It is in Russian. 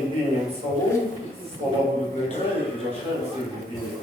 всем пением в. Слова будут на экране, приглашаю всех к пению.